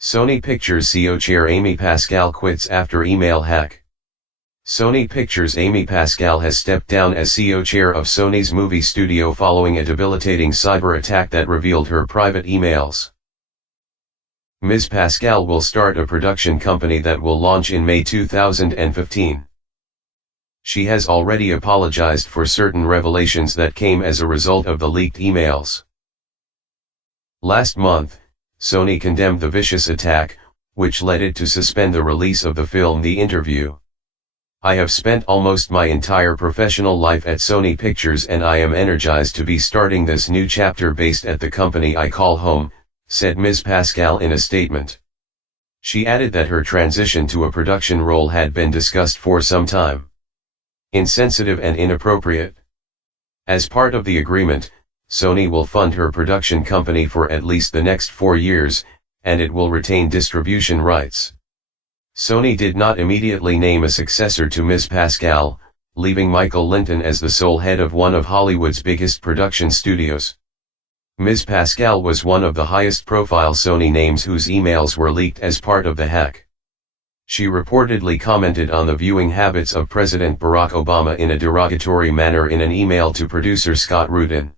Sony Pictures CEO chair Amy Pascal quits after email hack. Sony Pictures' Amy Pascal has stepped down as CEO chair of Sony's movie studio following a debilitating cyber attack that revealed her private emails. Ms Pascal will start a production company that will launch in May 2015. She has already apologized for certain revelations that came as a result of the leaked emails. Last month, Sony condemned the vicious attack, which led it to suspend the release of the film The Interview. "I have spent almost my entire professional life at Sony Pictures and I am energized to be starting this new chapter based at the company I call home," said Ms Pascal in a statement. She added that her transition to a production role had been discussed for some time. "Insensitive and inappropriate. As part of the agreement, Sony will fund her production company for at least the next 4 years, and it will retain distribution rights." Sony did not immediately name a successor to Ms Pascal, leaving Michael Linton as the sole head of one of Hollywood's biggest production studios. Ms Pascal was one of the highest-profile Sony names whose emails were leaked as part of the hack. She reportedly commented on the viewing habits of President Barack Obama in a derogatory manner in an email to producer Scott Rudin.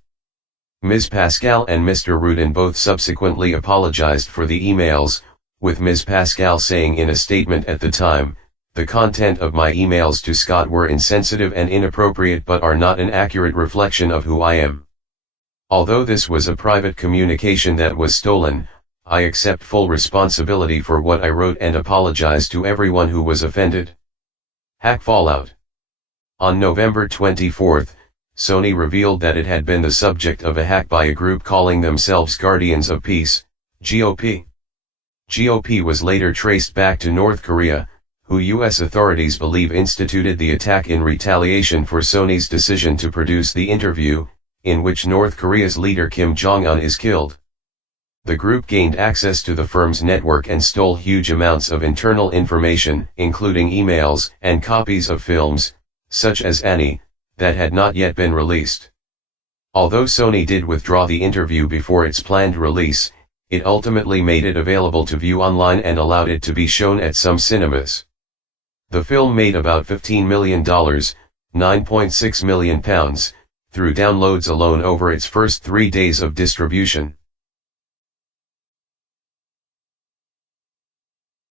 Ms Pascal and Mr. Rudin both subsequently apologized for the emails, with Ms Pascal saying in a statement at the time, "The content of my emails to Scott were insensitive and inappropriate but are not an accurate reflection of who I am. Although this was a private communication that was stolen, I accept full responsibility for what I wrote and apologize to everyone who was offended." Hack fallout. On November 24, Sony revealed that it had been the subject of a hack by a group calling themselves Guardians of Peace, GOP. GOP was later traced back to North Korea, who U.S. authorities believe instituted the attack in retaliation for Sony's decision to produce The Interview, in which North Korea's leader Kim Jong-un is killed. The group gained access to the firm's network and stole huge amounts of internal information, including emails and copies of films, such as Annie, that had not yet been released. Although Sony did withdraw The Interview before its planned release, it ultimately made it available to view online and allowed it to be shown at some cinemas. The film made about $15 million, £9.6 million, through downloads alone over its first 3 days of distribution.